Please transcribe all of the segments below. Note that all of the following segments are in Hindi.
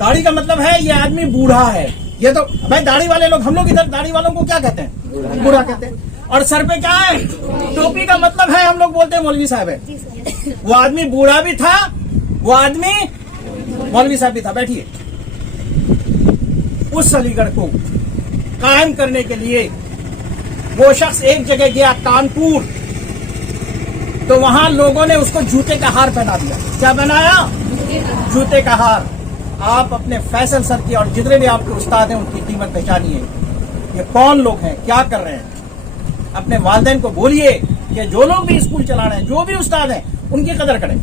दाढ़ी का मतलब है ये आदमी बूढ़ा है। ये तो भाई दाढ़ी वाले लोग, हम लोग इधर दाढ़ी वालों को क्या कहते हैं? बूढ़ा कहते हैं। और सर पे क्या है? टोपी का मतलब है हम लोग बोलते हैं मौलवी साहब है। वो आदमी बूढ़ा भी था, वो आदमी मौलवी साहब भी था। बैठिए। उस अलीगढ़ को कायम करने के लिए वो शख्स एक जगह गया, कानपुर, तो वहां लोगों ने उसको जूते का हार पहना दिया। क्या बनाया? जूते का हार। आप अपने फैसल सर की और जितने भी आपके उस्ताद हैं उनकी कीमत पहचानिए। ये कौन लोग हैं, क्या कर रहे हैं? अपने वालिदैन को बोलिए कि जो लोग भी स्कूल चला रहे हैं, जो भी उस्ताद हैं, उनकी कदर करें।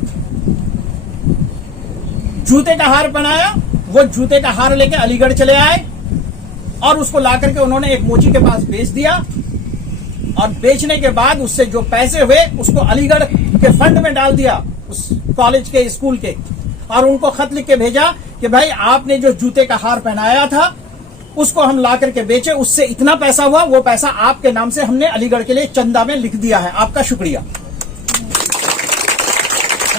जूते का हार पहनाया, वो जूते का हार लेके अलीगढ़ चले आए और उसको ला करके उन्होंने एक मोची के पास बेच दिया। और बेचने के बाद उससे जो पैसे हुए उसको अलीगढ़ के फंड में डाल दिया, उस कॉलेज के, स्कूल के। और उनको खत लिख के भेजा कि भाई आपने जो जूते का हार पहनाया था उसको हम ला करके बेचे, उससे इतना पैसा हुआ, वो पैसा आपके नाम से हमने अलीगढ़ के लिए चंदा में लिख दिया है, आपका शुक्रिया। हम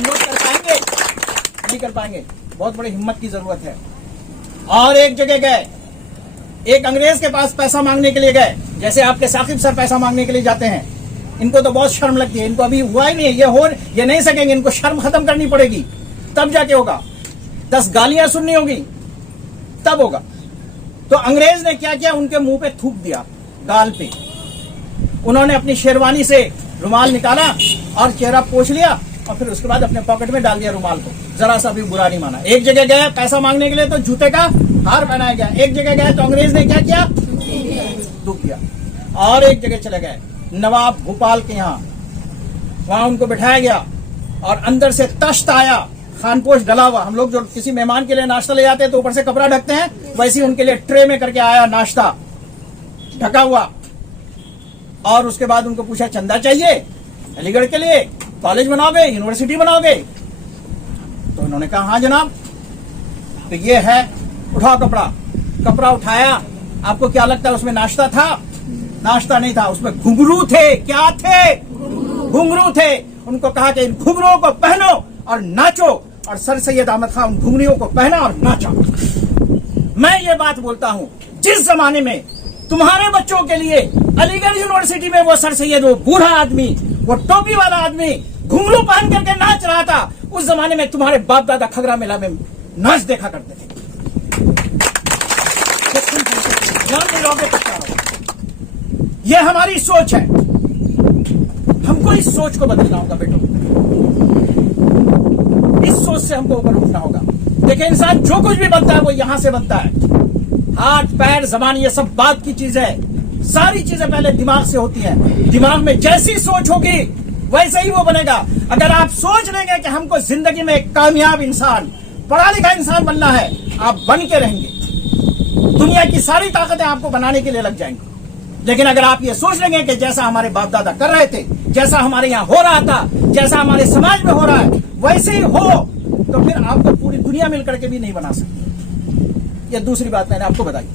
लोग कर पाएंगे? नहीं कर पाएंगे। बहुत बड़ी हिम्मत की जरूरत है। और एक जगह गए, एक अंग्रेज के पास पैसा मांगने के लिए गए, जैसे आपके साकिब सर पैसा मांगने के लिए जाते हैं। इनको तो बहुत शर्म लगती है, इनको अभी हुआ ही नहीं, ये नहीं सकेंगे, इनको शर्म खत्म करनी पड़ेगी, तब जाके होगा। 10 गालियां सुननी होगी तब होगा। तो अंग्रेज ने क्या किया? उनके मुंह पे थूक दिया, गाल पे। उन्होंने अपनी शेरवानी से रुमाल निकाला और चेहरा पोंछ लिया और फिर उसके बाद अपने पॉकेट में डाल दिया रुमाल को। जरा सा भी बुरा नहीं माना। एक जगह गए पैसा मांगने के लिए तो जूते का हार पहनाया गया, एक जगह गए तो अंग्रेज ने क्या किया? दुख किया। और एक जगह चले गए नवाब भोपाल के यहाँ, वहां उनको बिठाया गया और अंदर से तश्त आया, खानपोश डला हुआ। हम लोग जो किसी मेहमान के लिए नाश्ता ले जाते हैं तो ऊपर से कपड़ा ढकते हैं, वैसे ही उनके लिए ट्रे में करके आया नाश्ता ढका हुआ। और उसके बाद उनको पूछा चंदा चाहिए अलीगढ़ के लिए, कॉलेज बनाओगे, यूनिवर्सिटी बनाओगे? तो उन्होंने कहा हाँ जनाब। तो ये है, उठाओ कपड़ा। कपड़ा उठाया। आपको क्या लगता है उसमें नाश्ता था? नाश्ता नहीं था, उसमें घुंघरू थे। क्या थे? घुंघरू थे। उनको कहा कि इन घुंघरुओं को पहनो और नाचो। और सर सैयद अहमद खान उन घुंघरुओं को पहना और नाचा। मैं ये बात बोलता हूं, जिस जमाने में तुम्हारे बच्चों के लिए अलीगढ़ यूनिवर्सिटी में वो सर सैयद, वो बूढ़ा आदमी, वो टोपी वाला आदमी घुंघरू पहन करके नाच रहा था, उस जमाने में तुम्हारे बाप दादा खगरा मेला में नाच देखा करते थे। ये हमारी सोच है, हमको इस सोच को बदलना होगा बेटो। इस सोच से हमको ऊपर उठना होगा। देखिए, इंसान जो कुछ भी बनता है वो यहां से बनता है। हाथ, पैर, जबान, ये सब बात की चीज है। सारी चीजें पहले दिमाग से होती हैं। दिमाग में जैसी सोच होगी वैसे ही वो बनेगा। अगर आप सोच लेंगे कि हमको जिंदगी में एक कामयाब इंसान, पढ़ा लिखा इंसान बनना है, आप बन के रहेंगे। दुनिया की सारी ताकतें आपको बनाने के लिए लग जाएंगी। लेकिन अगर आप ये सोच लेंगे कि जैसा हमारे बाप दादा कर रहे थे, जैसा हमारे यहाँ हो रहा था, जैसा हमारे समाज में हो रहा है वैसे ही हो, तो फिर आपको पूरी दुनिया मिलकर के भी नहीं बना सकती। ये दूसरी बात मैंने आपको बताई।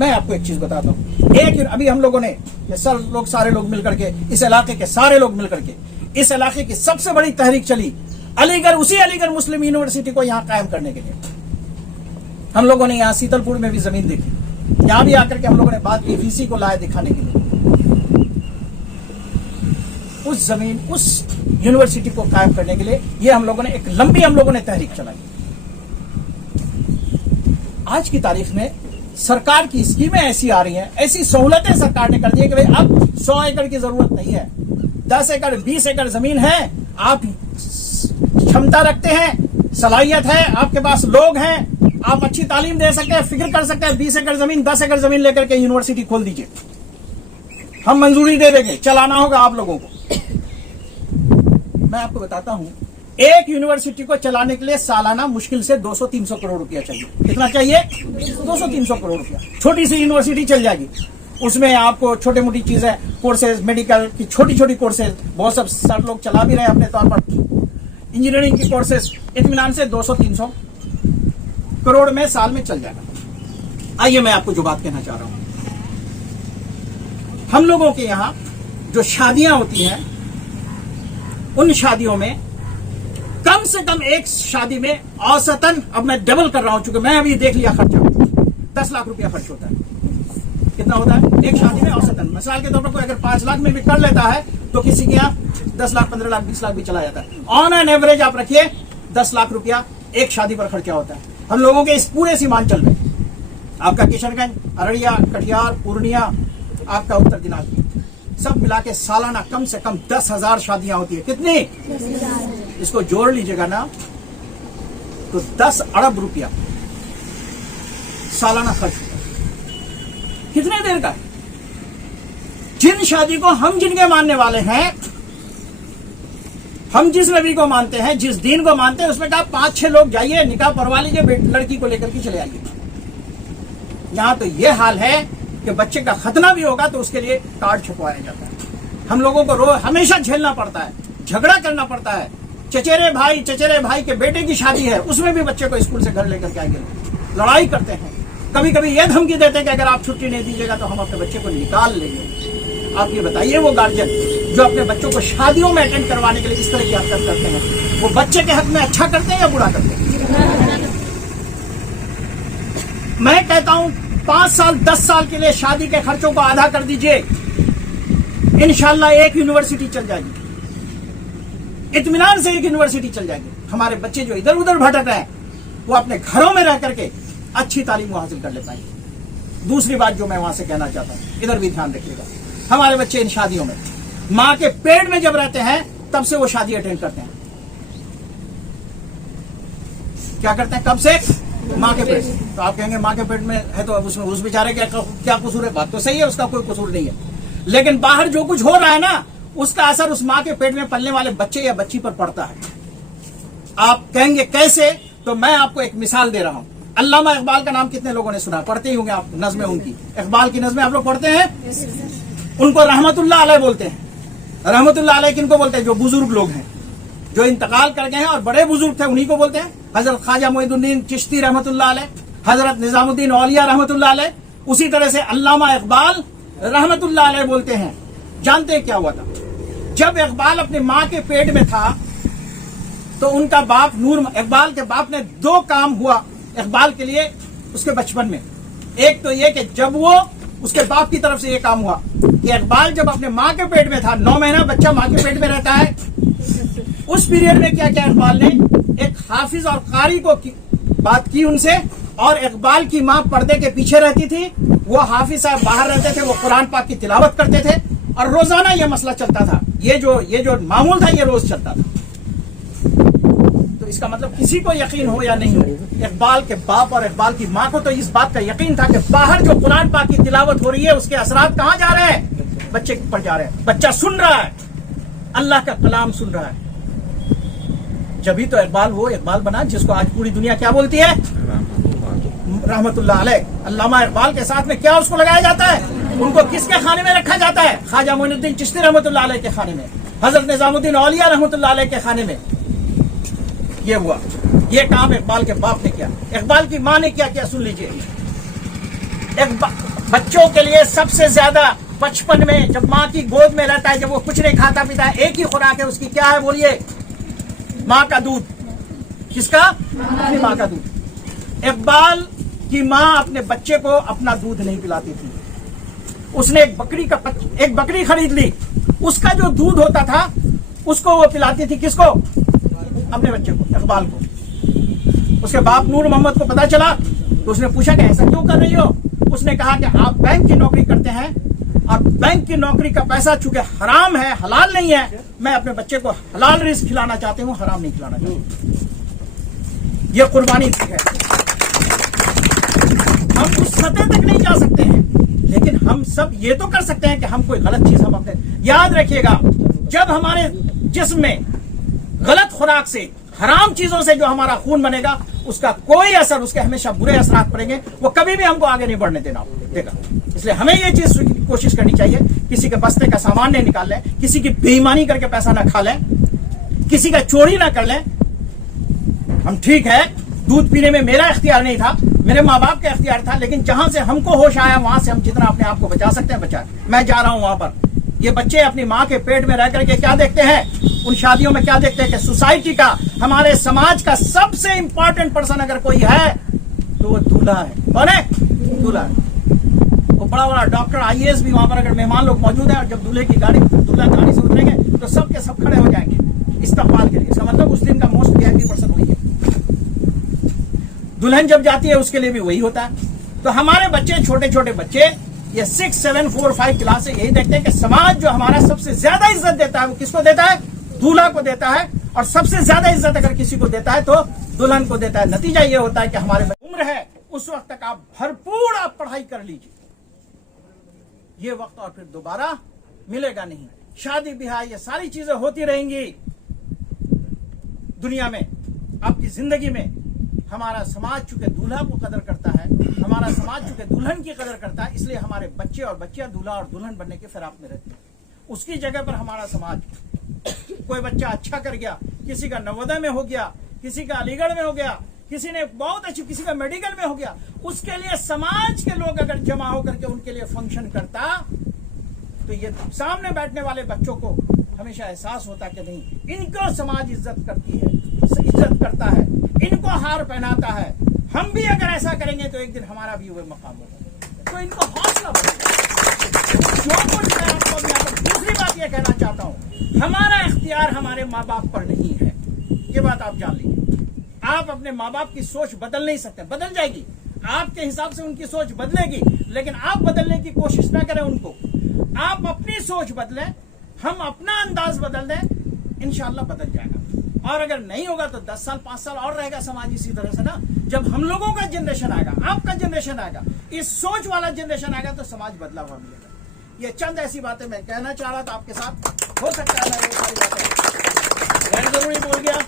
मैं आपको एक चीज बताता हूँ। अभी हम लोगों ने ये सारे लोग मिलकर के, इस इलाके के सारे लोग मिलकर के, इस इलाके की सबसे बड़ी तहरीक चली अलीगढ़, उसी अलीगढ़ मुस्लिम यूनिवर्सिटी को यहाँ कायम करने के लिए। हम लोगों ने यहाँ सीतलपुर में भी जमीन देखी, यहां भी आकर के हम लोगों ने बात की, वीसी को लाए दिखाने के लिए। उस जमीन, उस यूनिवर्सिटी को कायम करने के लिए ये हम लोगों ने एक लंबी तहरीक चलाई। आज की तारीख में सरकार की स्कीमें ऐसी आ रही हैं, ऐसी सहूलतें सरकार ने कर दी है कि भाई अब 100 एकड़ की जरूरत नहीं है। 10 एकड़ 20 एकड़ जमीन है, आप क्षमता रखते हैं, सलाहियत है, आपके पास लोग हैं, आप अच्छी तालीम दे सकते हैं, फिक्र कर सकते हैं। 20 एकड़ जमीन, 10 एकड़ जमीन लेकर के यूनिवर्सिटी खोल दीजिए, हम मंजूरी दे देंगे। चलाना होगा आप लोगों को। मैं आपको बताता हूं, एक यूनिवर्सिटी को चलाने के लिए सालाना मुश्किल से 200-300 करोड़ रुपया चाहिए। कितना चाहिए? 200-300 करोड़ रुपया। छोटी सी यूनिवर्सिटी चल जाएगी, उसमें आपको छोटी मोटी चीजें, कोर्सेज, मेडिकल की छोटी छोटी कोर्सेज, बहुत सब सर लोग चला भी रहे हैं अपने तौर पर, इंजीनियरिंग की कोर्सेज, इत्मीनान से 200-300 करोड़ में साल में चल जाएगा। आइए मैं आपको जो बात कहना चाह रहा हूं, हम लोगों के यहां जो शादियां होती हैं, उन शादियों में कम से कम एक शादी में औसतन, अब मैं डबल कर रहा हूं चूंकि मैं अभी देख लिया खर्चा, 10 लाख रुपया खर्च होता है। कितना होता है एक शादी में औसतन? मिसाल के तौर पर कोई अगर 5 लाख में भी कर लेता है तो किसी के यहाँ 10 लाख, 15 लाख, 20 लाख भी चला जाता है। ऑन एन एवरेज आप रखिए 10 लाख रुपया एक शादी पर खर्चा होता है। हम लोगों के इस पूरे सीमांचल में, आपका किशनगंज, अररिया, कटिहार, पूर्णिया, आपका उत्तर दिनाजपुर, सब मिला के सालाना कम से कम 10,000 शादियां होती है। कितनी? इसको जोड़ लीजिएगा ना तो 10 अरब रुपया सालाना खर्च होता है। कितने देर का है? जिन शादी को हम जिनके मानने वाले हैं, हम जिस नबी को मानते हैं, जिस दीन को मानते हैं, उसमें कहा 5-6 लोग जाइए, निकाह पढ़वा लीजिए, लड़की को लेकर के चले आइए। यहां तो यह हाल है कि बच्चे का खतना भी होगा तो उसके लिए कार्ड छपवाया जाता है। हम लोगों को रोज हमेशा झेलना पड़ता है, झगड़ा करना पड़ता है। चचेरे भाई के बेटे की शादी है, उसमें भी बच्चे को स्कूल से घर लेकर के आएंगे, लड़ाई करते हैं। कभी कभी यह धमकी देते हैं कि अगर आप छुट्टी नहीं दीजिएगा तो हम अपने बच्चे को निकाल लेंगे। आप ये बताइए, वो गार्जियन जो अपने बच्चों को शादियों में अटेंड करवाने के लिए इस तरह की हरकत करते हैं, वो बच्चे के हक में अच्छा करते हैं या बुरा करते हैं? मैं कहता हूं 5 साल 10 साल के लिए शादी के खर्चों को आधा कर दीजिए, इंशाल्लाह एक यूनिवर्सिटी चल जाएगी, इत्मीनान से एक यूनिवर्सिटी चल जाएगी। हमारे बच्चे जो इधर उधर भटक रहे हैं वो अपने घरों में रह करके अच्छी तालीम हासिल कर ले पाएंगे। दूसरी बात जो मैं वहां से कहना चाहता हूं, इधर भी ध्यान रखिएगा, हमारे बच्चे इन शादियों में मां के पेट में जब रहते हैं तब से वो शादी अटेंड करते हैं। क्या करते हैं? कब से? मां के पेट। तो आप कहेंगे मां के पेट में है तो अब उसमें उस बेचारे क्या कसूर है? बात तो सही है, उसका कोई कसूर नहीं है, लेकिन बाहर जो कुछ हो रहा है ना, उसका असर उस मां के पेट में पलने वाले बच्चे या बच्ची पर पड़ता है। आप कहेंगे कैसे? तो मैं आपको एक मिसाल दे रहा हूं। अल्लामा इकबाल का नाम कितने लोगों ने सुना? पढ़ते ही होंगे आप नज़्में उनकी। इकबाल की नज़्में आप लोग पढ़ते हैं? उनको रहमतुल्लाह अलैह बोलते हैं। रहमतुल्लाह अलैह किनको बोलते हैं? जो बुजुर्ग लोग हैं, जो इंतकाल कर गए हैं और बड़े बुजुर्ग थे, उन्हीं को बोलते हैं। हजरत ख्वाजा मोइनुद्दीन चिश्ती रहमतुल्लाह अलैह, हजरत निजामुद्दीन औलिया रहमतुल्लाह अलैह, उसी तरह से अल्लामा इकबाल रहमतुल्लाह अलैह बोलते हैं। जानते हैं क्या हुआ था? जब इकबाल अपनी मां के पेट में था तो उनका बाप नूर, इकबाल के बाप ने 2 काम हुआ इकबाल के लिए उसके बचपन में। एक तो ये कि जब वो उसके बाप की तरफ से ये काम हुआ कि इकबाल जब अपने मां के पेट में था, 9 महीना बच्चा मां के पेट में रहता है, उस पीरियड में क्या किया इकबाल ने? एक हाफिज और कारी को बात की उनसे, और इकबाल की मां पर्दे के पीछे रहती थी, वो हाफिज साहब बाहर रहते थे, वो कुरान पाक की तिलावत करते थे, और रोजाना ये मसला चलता था। ये जो मामूल था ये रोज चलता था। तो इसका मतलब किसी को यकीन हो या नहीं हो, इकबाल के बाप और इकबाल की मां को तो इस बात का यकीन था कि बाहर जो कुरान पाक की तिलावत हो रही है उसके असरात कहां जा रहे हैं? बच्चे पर जा रहे हैं। बच्चा सुन रहा है, अल्लाह का कलाम सुन रहा है। जब तो इकबाल बना जिसको आज पूरी दुनिया क्या बोलती है? रहमतुल्लाह अलैह। अल्लामा इकबाल के साथ में क्या उसको लगाया जाता है? उनको किसके खाने में रखा जाता है? ख्वाजा मोइनुद्दीन चिश्ती रहमतुल्लाह अलैह के खाने में, हजरत निजामुद्दीन औलिया रहमतुल्लाह अलैह के खाने में। ये हुआ, ये काम इकबाल के बाप ने किया। इकबाल की मां ने क्या किया सुन लीजिए। बच्चों के लिए सबसे ज्यादा बचपन में जब मां की गोद में रहता है, जब वो कुछ नहीं खाता पीता है, एक ही खुराक है उसकी, क्या है बोलिए? मां का दूध। किसका? अपनी मां का दूध। इकबाल की मां अपने बच्चे को अपना दूध नहीं पिलाती थी। उसने एक बकरी खरीद ली, उसका जो दूध होता था उसको वो पिलाती थी। किसको? अपने बच्चे को, इकबाल को। उसके बाप नूर मोहम्मद को पता चला तो उसने पूछा कि ऐसा क्यों कर रही हो? उसने कहा कि आप बैंक की नौकरी करते हैं और बैंक की नौकरी का पैसा चूंकि हराम है, हलाल नहीं है, मैं अपने बच्चे को हलाल रिस्क खिलाना चाहती हूँ, हराम नहीं खिलाना चाहती। ये कुर्बानी है। हम उस सतह तक नहीं जा सकते हैं, लेकिन हम सब ये तो कर सकते हैं कि हम कोई गलत चीज हम अपने, याद रखिएगा, जब हमारे जिस्म में गलत खुराक से, हराम चीजों से जो हमारा खून बनेगा, उसका कोई असर, उसके हमेशा बुरे असरात पड़ेंगे, वो कभी भी हमको आगे नहीं बढ़ने देना देगा। इसलिए हमें ये चीज कोशिश करनी चाहिए, किसी के बस्ते का सामान नहीं निकाल लें, किसी की बेईमानी करके पैसा ना खा लें, किसी का चोरी ना कर लें। हम ठीक है, दूध पीने में मेरा इख्तियार नहीं था, मेरे माँ बाप का इख्तियार था, लेकिन जहां से हमको होश आया वहां से हम जितना अपने आप को बचा सकते हैं बचाएं। मैं जा रहा हूं वहां पर। ये बच्चे अपनी माँ के पेट में रह करके क्या देखते हैं? उन शादियों में क्या देखते हैं कि सोसाइटी का, हमारे समाज का सबसे इंपॉर्टेंट पर्सन अगर कोई है तो वो दूल्हा है। कौन है? दूल्हा है। वो बड़ा बड़ा डॉक्टर, IAS भी वहां पर अगर मेहमान लोग मौजूद है और जब दूल्हा गाड़ी से उतरेंगे तो सब के सब खड़े हो जाएंगे इस्तकबाल के लिए। इसका मतलब उस दिन का मोस्ट VIP पर्सन वही है। दुल्हन जब जाती है उसके लिए भी वही होता है। तो हमारे बच्चे, छोटे छोटे बच्चे, ये 6, 7, 4, 5 क्लास से यही देखते हैं कि समाज जो हमारा सबसे ज्यादा इज्जत देता है वो किसको देता है? दूल्हा को देता है। और सबसे ज्यादा इज्जत अगर किसी को देता है तो दुल्हन को देता है। नतीजा ये होता है कि हमारे उम्र है उस वक्त तक आप भरपूर आप पढ़ाई कर लीजिए, ये वक्त और फिर दोबारा मिलेगा नहीं। शादी ब्याह ये सारी चीजें होती रहेंगी दुनिया में, आपकी जिंदगी में। हमारा समाज चूंकि दूल्हा को कदर करता है, हमारा समाज चूंकि दुल्हन की कदर करता है, इसलिए हमारे बच्चे और बच्चियां दूल्हा और दुल्हन बनने के फिराक में रहती है। उसकी जगह पर हमारा समाज, कोई बच्चा अच्छा कर गया, किसी का नवोदय में हो गया, किसी का अलीगढ़ में हो गया, किसी ने बहुत अच्छी, किसी का मेडिकल में हो गया, उसके लिए समाज के लोग अगर जमा होकर के उनके लिए फंक्शन करता तो ये सामने बैठने वाले बच्चों को हमेशा एहसास होता कि नहीं, इनको समाज इज्जत करती है, इज्जत करता है, इनको हार पहनाता है। हम भी अगर ऐसा करेंगे तो एक दिन हमारा भी वही मकाम होगा। तो इनको हौसला जो कुछ मैं आपको यहाँ पर दूसरी बात यह कहना चाहता हूं, हमारा इख्तियार हमारे माँ बाप पर नहीं है। ये बात आप जान लीजिए। आप अपने माँ बाप की सोच बदल नहीं सकते, बदल जाएगी आपके हिसाब से, उनकी सोच बदलेगी, लेकिन आप बदलने की कोशिश ना करें उनको। आप अपनी सोच बदलें, हम अपना अंदाज बदल दें, इंशाल्लाह बदल जाएगा। और अगर नहीं होगा तो 10 साल 5 साल और रहेगा समाज इसी तरह से ना। जब हम लोगों का जनरेशन आएगा, आपका जनरेशन आएगा, इस सोच वाला जनरेशन आएगा तो समाज बदला हुआ मिलेगा। ये चंद ऐसी बातें मैं कहना चाह रहा था आपके साथ। हो सकता है मैं वो सारी बातें गैर जरूरी बोल गया।